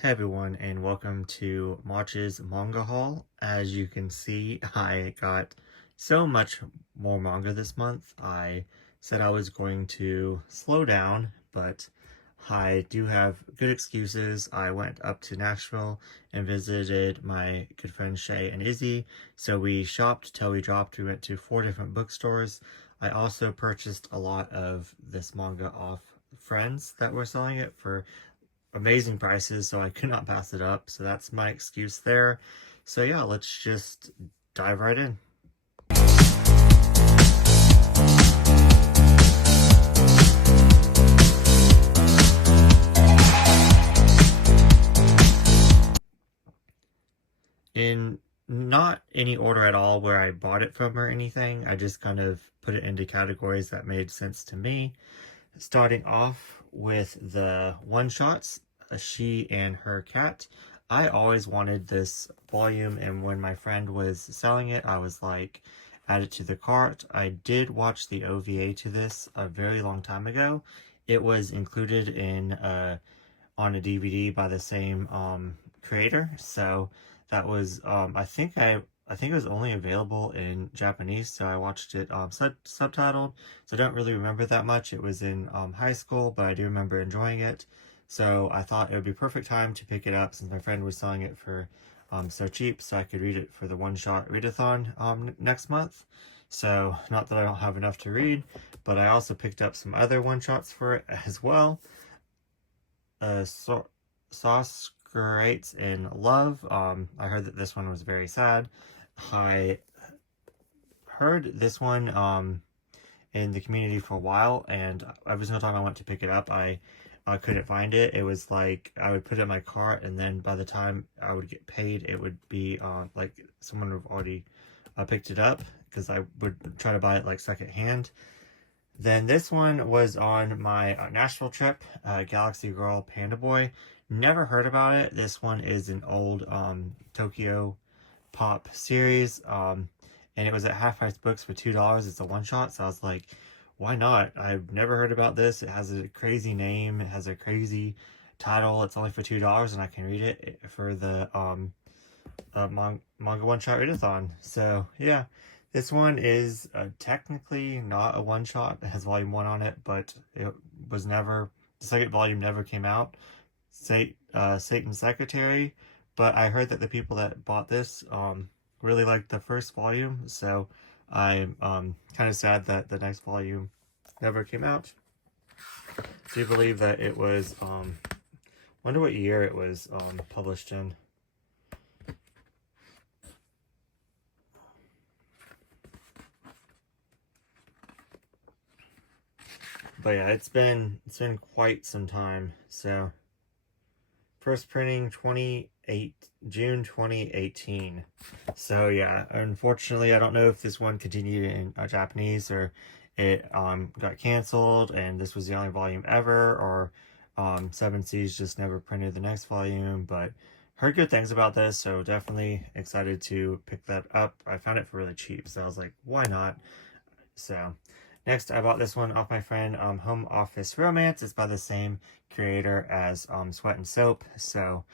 Hey everyone, and welcome to March's Manga Haul. As you can see, I got so much more manga this month. I said I was going to slow down, but I do have good excuses. I went up to Nashville and visited my good friends Shay and Izzy. So we shopped till we dropped. We went to 4 different bookstores. I also purchased a lot of this manga off friends that were selling it for amazing prices, so I could not pass it up. So that's my excuse there. So yeah, let's just dive right in. In not any order at all where I bought it from or anything. I just kind of put it into categories that made sense to me. Starting off with the one-shots, She and Her Cat. I always wanted this volume, and when my friend was selling it, I was like, add it to the cart. I did watch the OVA to this a very long time ago. It was included in on a DVD by the same creator, so that was I think it was only available in Japanese, so I watched it subtitled. So I don't really remember that much. It was in high school, but I do remember enjoying it. So I thought it would be perfect time to pick it up since my friend was selling it for so cheap, so I could read it for the one-shot readathon next month. So not that I don't have enough to read, but I also picked up some other one-shots for it as well. Sauce Greats in Love. I heard that this one was very sad. I heard this one in the community for a while, and every single time I went to pick it up, I couldn't find it. It was like I would put it in my cart, and then by the time I would get paid, it would be like someone would have already picked it up, because I would try to buy it like secondhand. Then this one was on my Nashville trip, Galaxy Girl Panda Boy. Never heard about it. This one is an old Tokyo Pop series, and it was at Half Price Books for $2. It's a one-shot, so I was like, why not? I've never heard about this. It has a crazy name. It has a crazy title. It's only for $2, and I can read it for the manga one-shot readathon. So yeah, this one is technically not a one-shot. It has volume 1 on it, but it was never, the second volume never came out. Satan's Secretary, but I heard that the people that bought this really liked the first volume, so I'm kind of sad that the next volume never came out. I do believe that it was, wonder what year it was published in. But yeah, it's been quite some time. So first printing June 2018. So yeah, unfortunately I don't know if this one continued in Japanese or it got canceled and this was the only volume ever, or Seven Seas just never printed the next volume, but heard good things about this, so definitely excited to pick that up. I found it for really cheap, so I was like, why not? So next, I bought this one off my friend, Home Office Romance. It's by the same creator as Sweat and Soap. So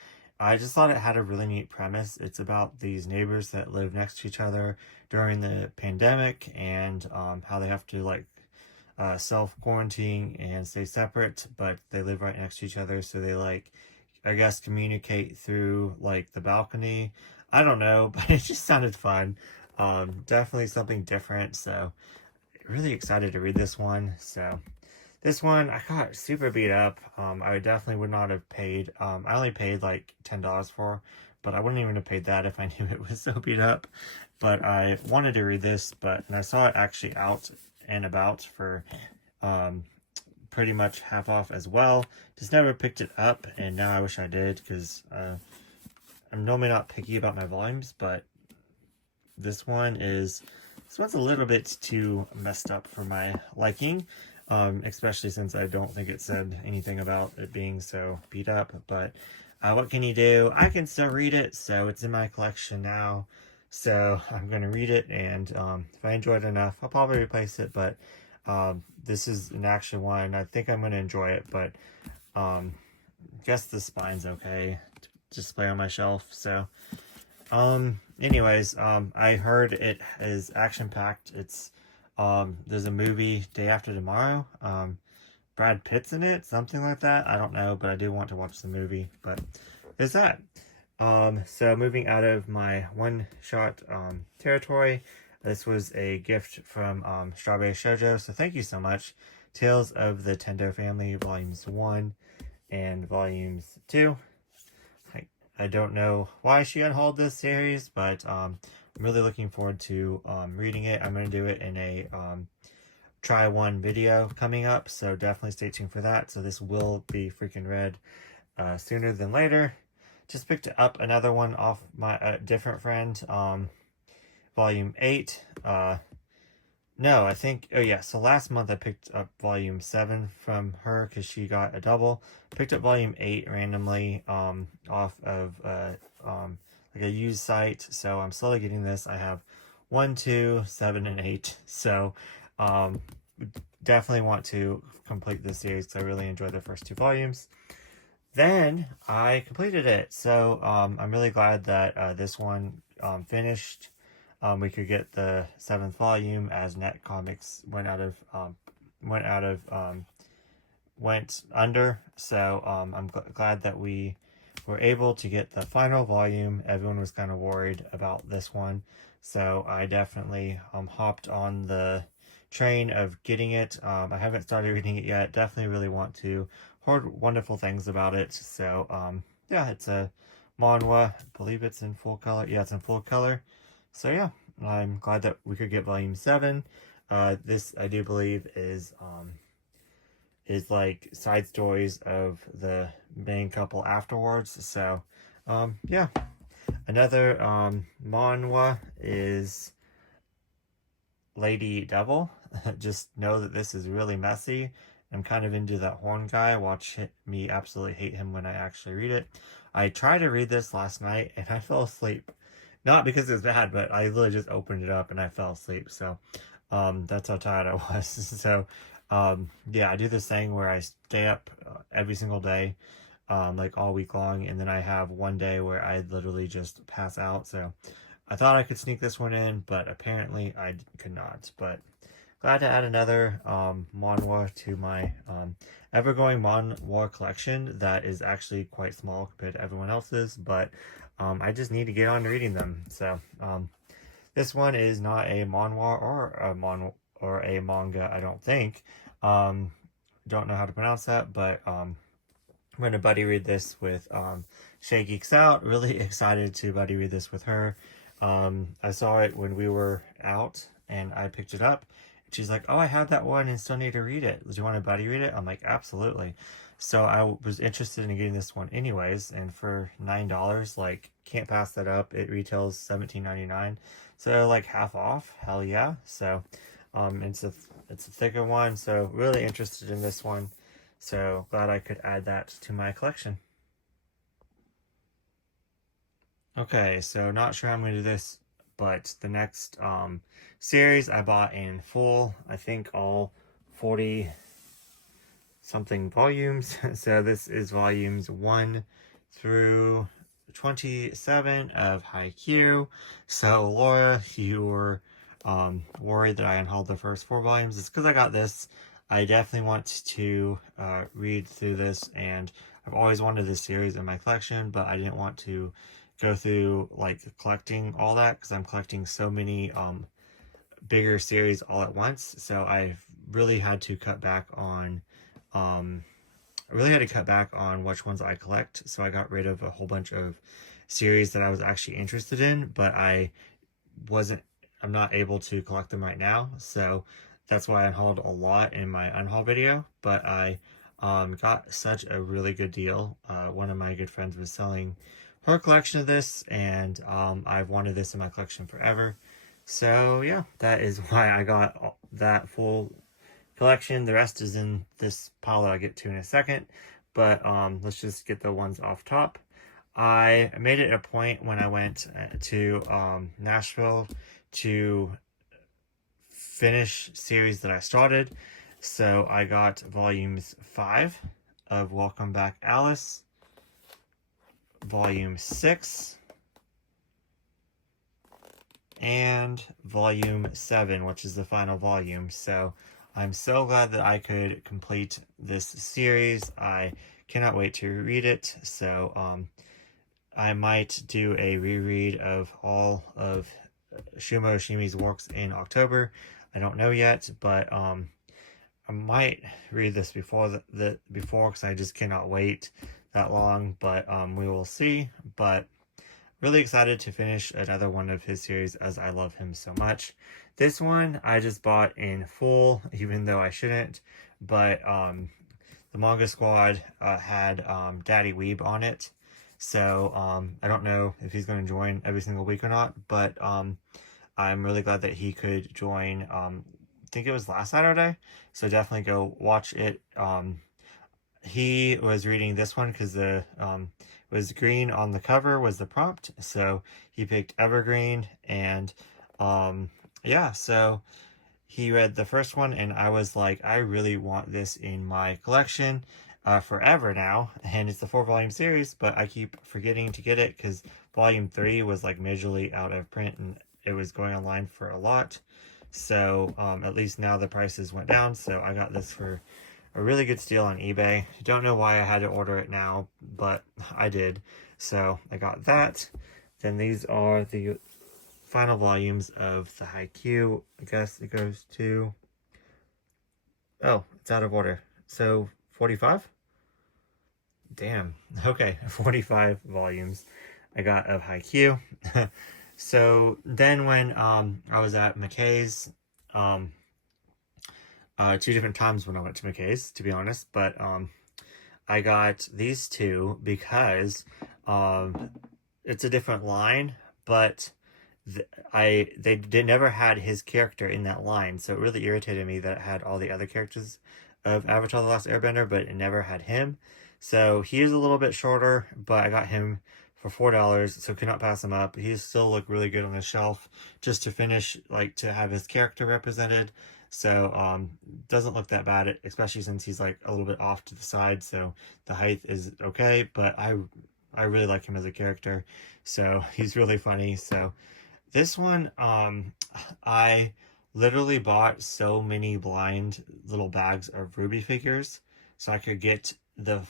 I just thought it had a really neat premise. It's about these neighbors that live next to each other during the pandemic, and how they have to like self-quarantine and stay separate, but they live right next to each other. So they like, I guess, communicate through like the balcony. I don't know, but it just sounded fun. Definitely something different. So really excited to read this one. So this one I got super beat up. I definitely would not have paid, I only paid like $10 for, but I wouldn't even have paid that if I knew it was so beat up. But I wanted to read this, and I saw it actually out and about for pretty much half off as well. Just never picked it up, and now I wish I did, because I'm normally not picky about my volumes, but this one's a little bit too messed up for my liking, especially since I don't think it said anything about it being so beat up. But what can you do? I can still read it, so it's in my collection now. So I'm going to read it, and if I enjoy it enough, I'll probably replace it. But this is an action one. I think I'm going to enjoy it, but guess the spine's okay to display on my shelf. So, anyways, I heard it is action-packed. It's, there's a movie Day After Tomorrow. Brad Pitt's in it, something like that. I don't know, but I do want to watch the movie. But there's that. So moving out of my one-shot territory, this was a gift from Strawberry Shoujo, so thank you so much. Tales of the Tendo Family, Volumes 1 and Volumes 2. I don't know why she unhauled this series, but I'm really looking forward to reading it. I'm going to do it in a try one video coming up, so definitely stay tuned for that. So this will be freaking read sooner than later. Just picked up another one off my different friend, volume 8. No, I think, oh yeah, so last month I picked up volume 7 from her because she got a double. Picked up volume 8 randomly off of like a used site, so I'm slowly getting this. I have 1, 2, 7, and 8, so definitely want to complete this series because I really enjoyed the first 2 volumes. Then I completed it, so I'm really glad that this one finished. We could get the 7th volume as Net Comics went under. So I'm glad that we were able to get the final volume. Everyone was kind of worried about this one, so I definitely hopped on the train of getting it. I haven't started reading it yet. Definitely really want to. Heard wonderful things about it. So yeah, it's a manhwa. I believe it's in full color. Yeah, it's in full color. So yeah, I'm glad that we could get volume 7. This I do believe is like side stories of the main couple afterwards. So yeah, another manhwa is Lady Devil. Just know that this is really messy. I'm kind of into that horn guy. Watch me absolutely hate him when I actually read it. I tried to read this last night and I fell asleep. Not because it was bad, but I literally just opened it up and I fell asleep. So that's how tired I was. So yeah, I do this thing where I stay up every single day, like all week long, and then I have one day where I literally just pass out. So I thought I could sneak this one in, but apparently I could not. But glad to add another manhwa to my ever-going manhwa collection that is actually quite small compared to everyone else's, but I just need to get on reading them. So this one is not a manhwa or a manga, I don't think. Don't know how to pronounce that, but I'm going to buddy read this with Shay Geeks Out. Really excited to buddy read this with her. I saw it when we were out and I picked it up. She's like, oh, I have that one and still need to read it. Do you want to buddy read it? I'm like, absolutely. So I was interested in getting this one anyways, and for $9, like, can't pass that up. It retails $17.99, so like half off. Hell yeah. So it's a thicker one, so really interested in this one. So glad I could add that to my collection. Okay, so not sure how I'm going to do this, but the next series I bought in full. I think all 40 something volumes. So this is volumes 1 through 27 of Haikyuu. So Laura, you were worried that I unhauled the first 4 volumes. It's because I got this. I definitely want to read through this, and I've always wanted this series in my collection, but I didn't want to go through like collecting all that because I'm collecting so many bigger series all at once. So I've really had to cut back on which ones I collect. So I got rid of a whole bunch of series that I was actually interested in, but I'm not able to collect them right now. So that's why I unhauled a lot in my unhaul video, but I got such a really good deal. One of my good friends was selling her collection of this, and I've wanted this in my collection forever. So yeah, that is why I got that full collection. The rest is in this pile that I'll get to in a second, but let's just get the ones off top. I made it a point when I went to Nashville to finish series that I started. So I got volumes 5 of Welcome Back Alice, Volume 6, and Volume 7, which is the final volume. So I'm so glad that I could complete this series. I cannot wait to read it. So I might do a reread of all of Shumo Oshimi's works in October. I don't know yet, but I might read this before because I just cannot wait that long. But we will see. But really excited to finish another one of his series as I love him so much. This one I just bought in full, even though I shouldn't. But the Manga Squad had Daddy Weeb on it. So I don't know if he's going to join every single week or not, but I'm really glad that he could join. I think it was last Saturday, so definitely go watch it. He was reading this one because the was green on the cover was the prompt, so he picked Evergreen, and yeah, so he read the first one, and I was like, I really want this in my collection forever now. And it's the 4-volume series, but I keep forgetting to get it because volume 3 was like majorly out of print and it was going online for a lot. So at least now the prices went down, so I got this for a really good steal on eBay. Don't know why I had to order it now, but I did. So I got that. Then these are the final volumes of the Haikyuu. I guess it goes to... Oh, it's out of order. So 45? Damn. Okay, 45 volumes I got of Haikyuu. So then when I was at McKay's, 2 different times when I went to McKay's, to be honest, but I got these two because it's a different line, but they never had his character in that line, so it really irritated me that it had all the other characters of Avatar: The Last Airbender, but it never had him. So he is a little bit shorter, but I got him for $4, so could not pass him up. He still look really good on the shelf, just to finish, like, to have his character represented. So doesn't look that bad, especially since he's like a little bit off to the side, so the height is okay, but I really like him as a character, so he's really funny. So this one, I literally bought so many blind little bags of Ruby figures so I could get the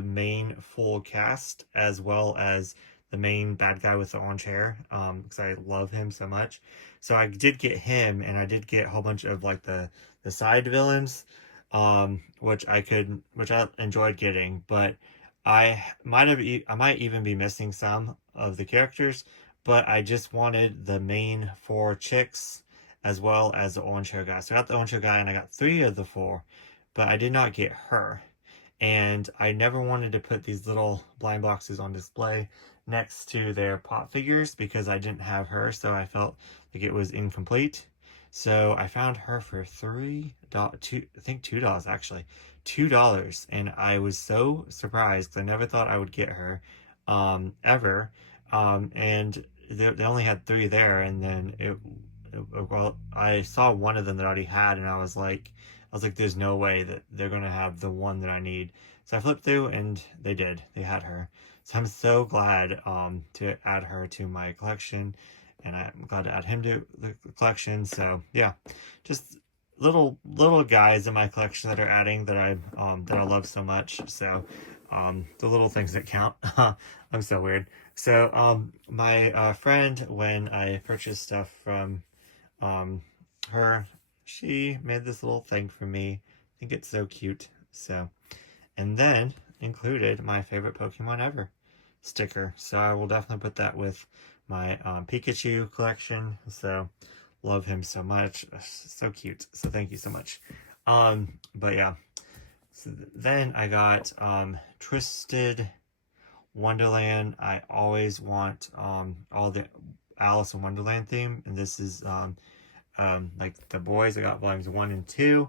main full cast as well as the main bad guy with the orange hair, because I love him so much. So I did get him, and I did get a whole bunch of like the side villains, which I enjoyed getting, but I might even be missing some of the characters, but I just wanted the main 4 chicks as well as the orange hair guy. So I got the orange hair guy, and I got 3 of the 4, but I did not get her. And I never wanted to put these little blind boxes on display next to their pop figures because I didn't have her, so I felt like it was incomplete. So I found her for $2 actually. $2, and I was so surprised because I never thought I would get her ever. And they only had 3 there, and then well, I saw one of them that I already had, and I was like, there's no way that they're going to have the one that I need. So I flipped through, and they did. They had her. So I'm so glad to add her to my collection, and I'm glad to add him to the collection. So yeah, just little guys in my collection that are adding that I love so much. So the little things that count. I'm so weird. So my friend, when I purchased stuff from her, she made this little thing for me. I think it's so cute. So, and then included my favorite Pokemon ever sticker. So I will definitely put that with my Pikachu collection. So love him so much. So cute. So thank you so much. But yeah. So then I got Twisted Wonderland. I always want all the Alice in Wonderland theme, and this is like the boys. I got volumes 1 and 2.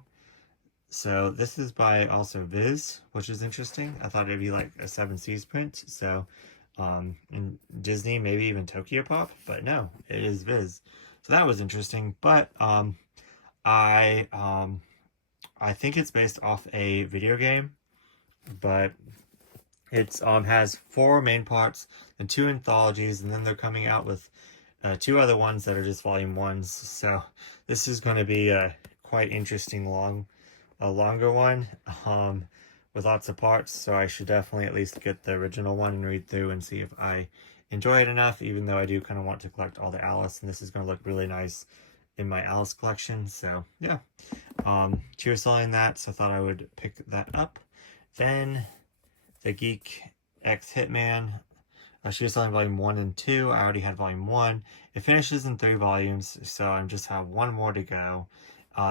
So this is by also Viz, which is interesting. I thought it'd be like a 7 Seas print. So in Disney, maybe even Tokyo Pop, but no, it is Viz. So that was interesting. But I think it's based off a video game, but It's has 4 main parts and 2 anthologies, and then they're coming out with 2 other ones that are just volume 1s. So this is going to be a quite interesting a longer one with lots of parts. So I should definitely at least get the original one and read through and see if I enjoy it enough, even though I do kind of want to collect all the Alice, and this is going to look really nice in my Alice collection. So yeah, she was selling that, so I thought I would pick that up. Then the Geek X Hitman, she was selling volume 1 and 2. I already had volume 1. It finishes in 3 volumes, so I just have 1 more to go.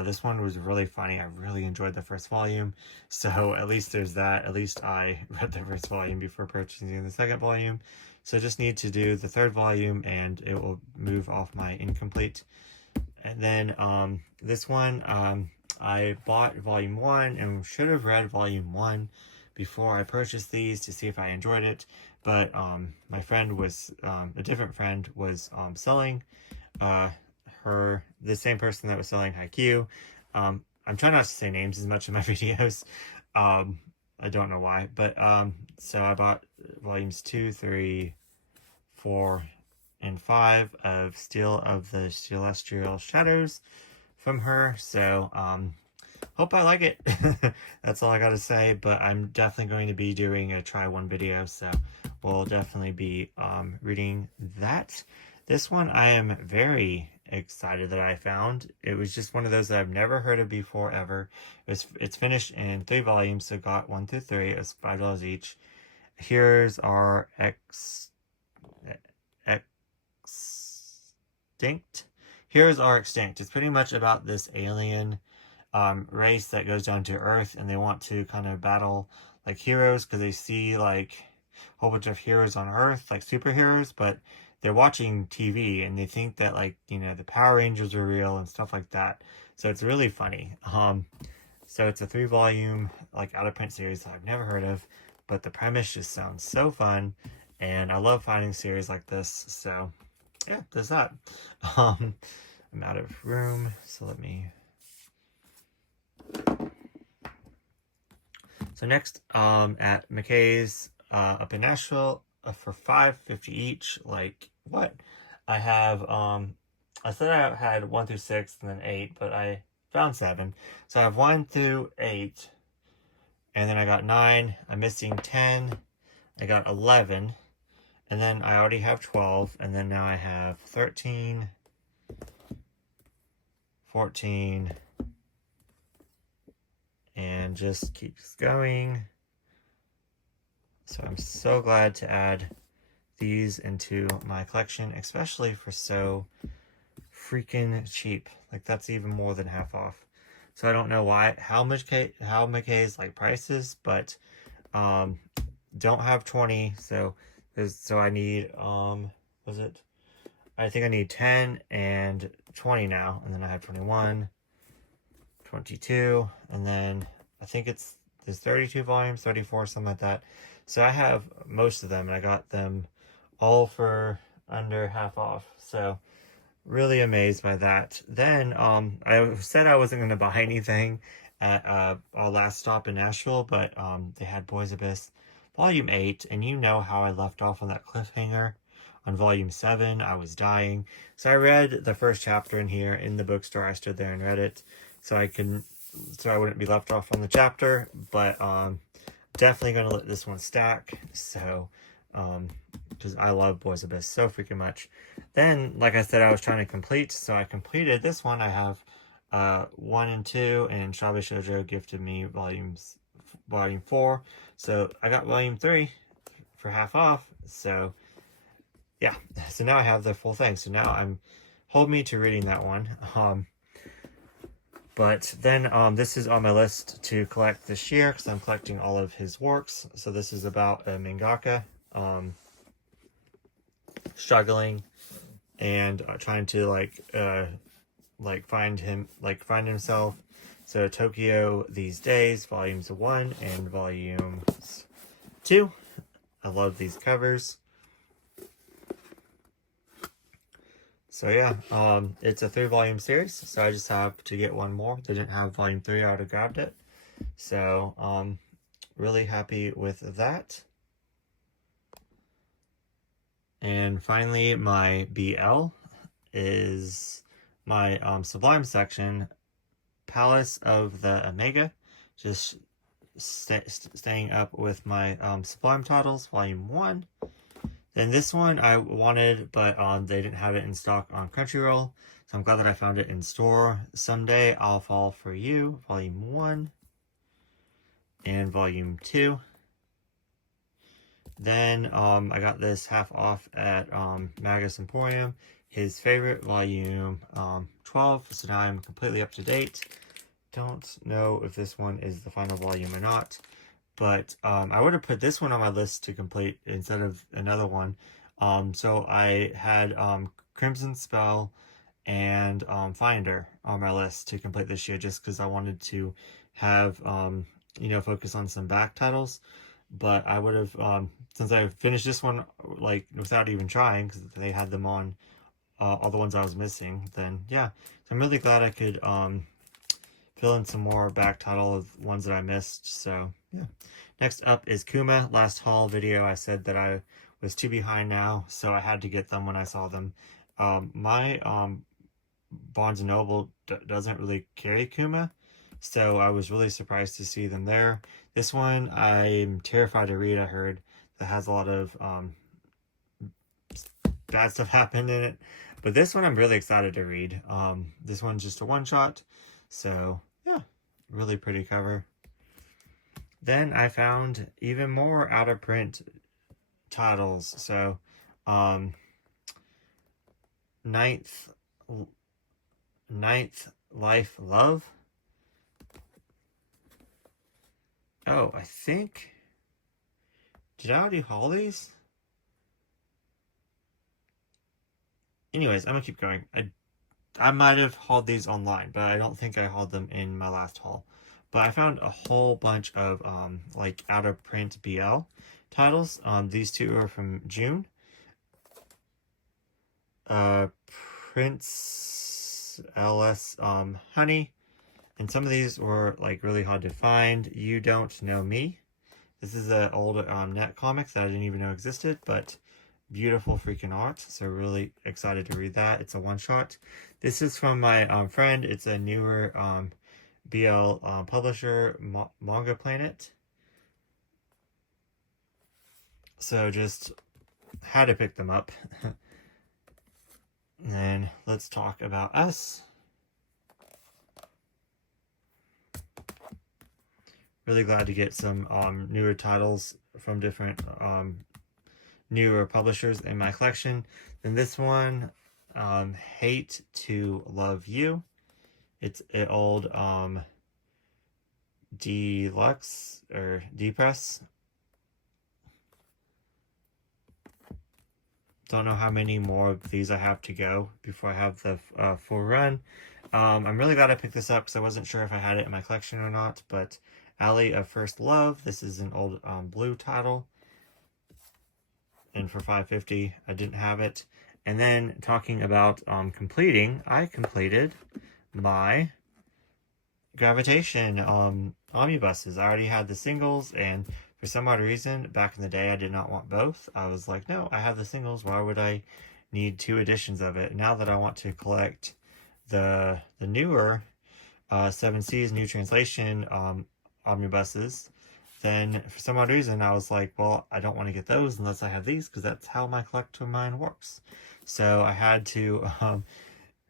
This one was really funny. I really enjoyed the first volume, so at least there's that. At least I read the first volume before purchasing the second volume. So I just need to do the 3rd volume, and it will move off my incomplete. And then this one, I bought volume 1 and should have read volume 1 before I purchased these to see if I enjoyed it. But my friend was, a different friend was selling the same person that was selling Haikyuu. I'm trying not to say names as much in my videos. I don't know why, but so I bought volumes 2, 3, 4, and 5 of Steel of the Celestial Shadows from her. So hope I like it. That's all I gotta say, but I'm definitely going to be doing a try one video, so we'll definitely be reading that. This one I am very excited that I found. It was just one of those that I've never heard of before ever. It's finished in 3 volumes, so got 1 through 3. It was $5 each. Here's our Extinct. Here's our Extinct. It's pretty much about this alien race that goes down to Earth, and they want to kind of battle like heroes because they see like a whole bunch of heroes on Earth, like superheroes, but they're watching TV and they think that, like, you know, the Power Rangers are real and stuff like that. So it's really funny. So it's a 3 volume like out of print series that I've never heard of, but the premise just sounds so fun, and I love finding series like this. So yeah, there's that. I'm out of room, so let me. So next, at McKay's up in Nashville for $5.50 each. Like, what? I have I said I had 1 through 6 and then 8, but I found 7. So I have 1 through 8, and then I got 9. I'm missing 10. I got 11, and then I already have 12, and then now I have 13, 14, and just keeps going. So I'm so glad to add these into my collection, especially for so freaking cheap. Like, that's even more than half off. So I don't know how McKay's like prices, but don't have 20. So I need I think I need 10 and 20 now, and then I have 21, 22, and then I think there's 32 volumes, 34, something like that. So I have most of them, and I got them all for under half off. So really amazed by that. Then I said I wasn't going to buy anything at our last stop in Nashville, but they had Boys Abyss Volume 8, and you know how I left off on that cliffhanger on Volume 7. I was dying. So I read the first chapter in here in the bookstore. I stood there and read it so I wouldn't be left off on the chapter, but definitely going to let this one stack. So because I love Boys Abyss so freaking much. Then, like I said, I was trying to complete, so I completed this one. I have 1 and 2, and Shabe Shoujo gifted me volume 4. So I got volume 3 for half off. So yeah, so now I have the full thing. So now hold me to reading that one. But then this is on my list to collect this year because I'm collecting all of his works. So this is about a mangaka struggling and trying to find himself. So Tokyo These Days, volumes 1 and volumes 2. I love these covers. So yeah, it's a 3-volume series, so I just have to get 1 more. They didn't have volume 3, I would have grabbed it. So really happy with that. And finally, my BL is my Sublime section, Palace of the Omega. Just staying up with my Sublime titles, Volume 1. Then this one I wanted, but they didn't have it in stock on Crunchyroll. So I'm glad that I found it in store. Someday I'll Fall for You, Volume 1 and Volume 2. Then I got this half off at Magus Emporium, his favorite, Volume 12. So now I'm completely up to date. Don't know if this one is the final volume or not, but I would have put this one on my list to complete instead of another one. So I had Crimson Spell and Finder on my list to complete this year, just because I wanted to have focus on some back titles. But I would have since I finished this one like without even trying, because they had them on all the ones I was missing. Then yeah, so I'm really glad I could fill in some more back title of ones that I missed. So yeah. Next up is Kuma. Last haul video I said that I was too behind now, so I had to get them when I saw them. My Barnes & Noble doesn't really carry Kuma, so I was really surprised to see them there. This one I'm terrified to read. I heard that has a lot of bad stuff happened in it, but this one I'm really excited to read. This one's just a one-shot, so yeah, really pretty cover. Then I found even more out of print titles. So Ninth Life Love. Oh, I think, did I already haul these? Anyways, I'm gonna keep going. I might have hauled these online, but I don't think I hauled them in my last haul. But I found a whole bunch of like out of print BL titles. These two are from June. Prince LS Honey, and some of these were like really hard to find. You Don't Know Me. This is an old net comics that I didn't even know existed, but beautiful freaking art. So really excited to read that. It's a one-shot. This is from my friend. It's a newer BL publisher, Manga Planet. So just had to pick them up. And then let's talk about us. Really glad to get some newer titles from different newer publishers in my collection. Then this one, Hate to Love You. It's an old deluxe or D-press. Don't know how many more of these I have to go before I have the full run. I'm really glad I picked this up because I wasn't sure if I had it in my collection or not. But Alley of First Love. This is an old blue title. And for $5.50, I didn't have it. And then talking about completing, I completed my Gravitation omnibuses. I already had the singles, and for some odd reason, back in the day, I did not want both. I was like, no, I have the singles. Why would I need two editions of it? Now that I want to collect the newer 7C's new translation omnibuses, then for some odd reason, I was like, well, I don't want to get those unless I have these, because that's how my collector mind works. So I had to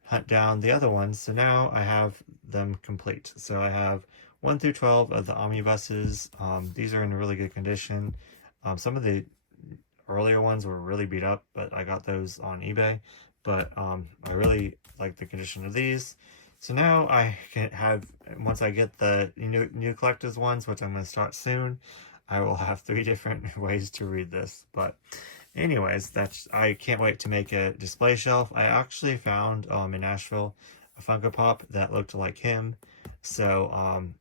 hunt down the other ones. So now I have them complete. So I have 1 through 12 of the omnibuses. These are in really good condition. Some of the earlier ones were really beat up, but I got those on eBay. But I really like the condition of these. So now I can have, once I get the new collector's ones, which I'm going to start soon, I will have 3 different ways to read this. But anyways, I can't wait to make a display shelf. I actually found in Nashville a Funko Pop that looked like him. So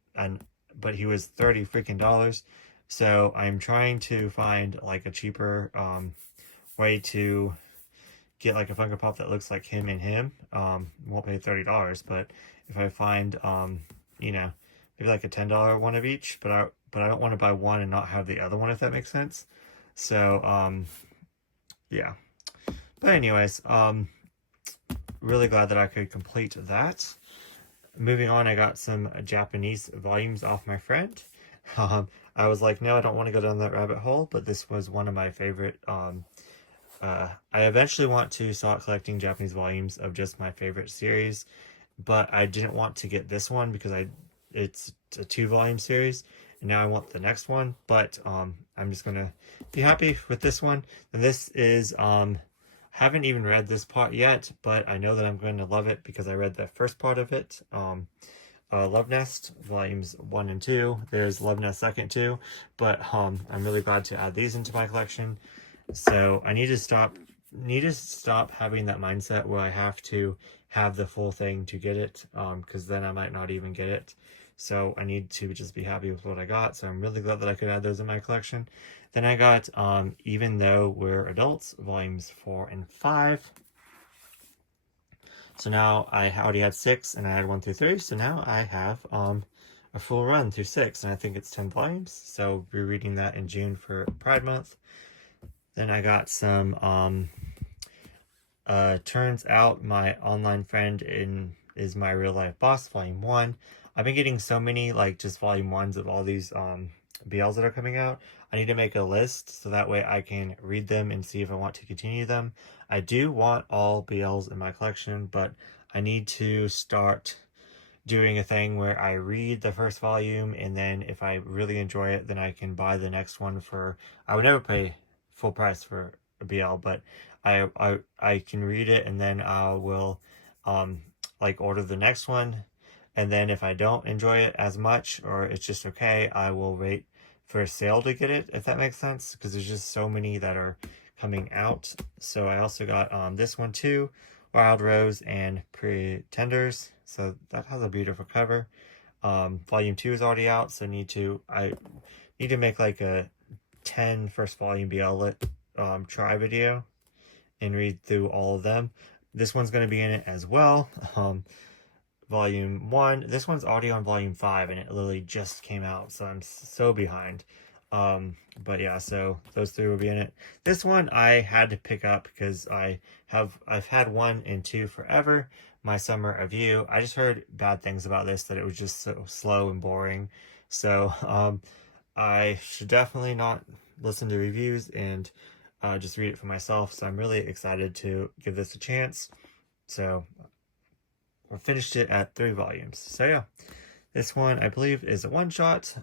but he was $30 freaking dollars. So I'm trying to find like a cheaper way to get like a Funko Pop that looks like him and him. Won't pay $30, but if I find maybe like a $10 one of each, but I don't want to buy one and not have the other one, if that makes sense. So yeah, But anyways, really glad that I could complete that. Moving on, I got some Japanese volumes off my friend. I was like, no, I don't want to go down that rabbit hole, but this was one of my favorite. I eventually want to start collecting Japanese volumes of just my favorite series, but I didn't want to get this one because it's a 2-volume series, and now I want the next one. But I'm just gonna be happy with this one. And this is haven't even read this part yet, but I know that I'm going to love it because I read the first part of it. Love Nest volumes 1 and 2. There's Love Nest second too, but I'm really glad to add these into my collection. So I need to stop having that mindset where I have to have the full thing to get it, because then I might not even get it. So I need to just be happy with what I got. So I'm really glad that I could add those in my collection. Then I got Even Though We're Adults, volumes 4 and 5. So now I already had 6, and I had 1 through 3. So now I have a full run through 6, and I think it's 10 volumes. So we're reading that in June for Pride Month. Then I got some Turns Out My Online Friend is My Real Life Boss, volume 1. I've been getting so many, like, just volume 1s of all these BLs that are coming out. I need to make a list so that way I can read them and see if I want to continue them. I do want all BLs in my collection, but I need to start doing a thing where I read the first volume, and then if I really enjoy it, then I can buy the next one for, I would never pay full price for a BL, but I can read it, and then I will like order the next one. And then if I don't enjoy it as much, or it's just okay, I will wait for a sale to get it, if that makes sense, because there's just so many that are coming out. So I also got this one too, Wild Rose and Pretenders. So that has a beautiful cover. Volume 2 is already out, so I need to make like a 10 first volume BL try video and read through all of them. This one's going to be in it as well. Volume 1. This one's already on volume 5, and it literally just came out, so I'm so behind. But yeah, so those 3 will be in it. This one I had to pick up because I've had 1 and 2 forever. My Summer of You. I just heard bad things about this, that it was just so slow and boring. So I should definitely not listen to reviews and just read it for myself. So I'm really excited to give this a chance. So I finished it at 3 volumes. So yeah, this one I believe is a one-shot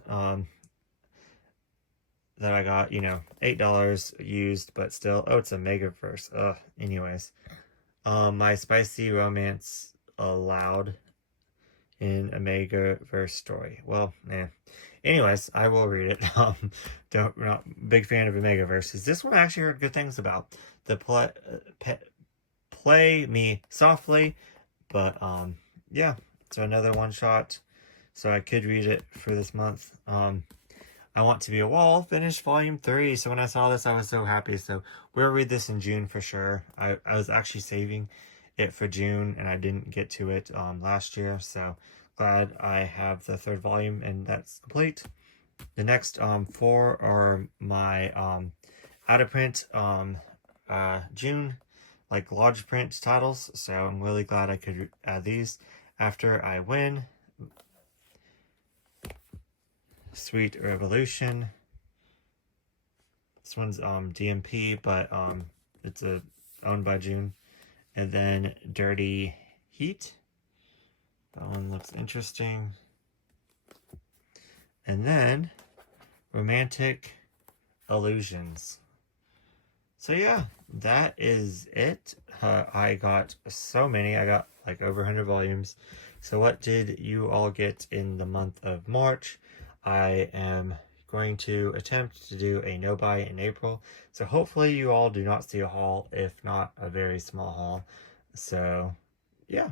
that I got, $8 used, but still. Oh, it's a Megaverse. Anyways, My Spicy Romance Allowed in a Megaverse story. Well, anyways, I will read it. Not big fan of a Megaverse. This one I actually heard good things about. The Play Me Softly. But yeah, so another one shot. So I could read it for this month. I Want to Be a Wall finished volume 3. So when I saw this, I was so happy. So we'll read this in June for sure. I was actually saving it for June, and I didn't get to it last year. So glad I have the 3rd volume, and that's complete. The next 4 are my out of print June, like large print titles. So I'm really glad I could add these. After I Win, Sweet Revolution. This one's DMP, but it's owned by June. And then Dirty Heat. That one looks interesting. And then Romantic Illusions. So yeah, that is it. I got so many. I got like over 100 volumes. So what did you all get in the month of March? I am going to attempt to do a no buy in April. So hopefully you all do not see a haul, if not a very small haul. So yeah.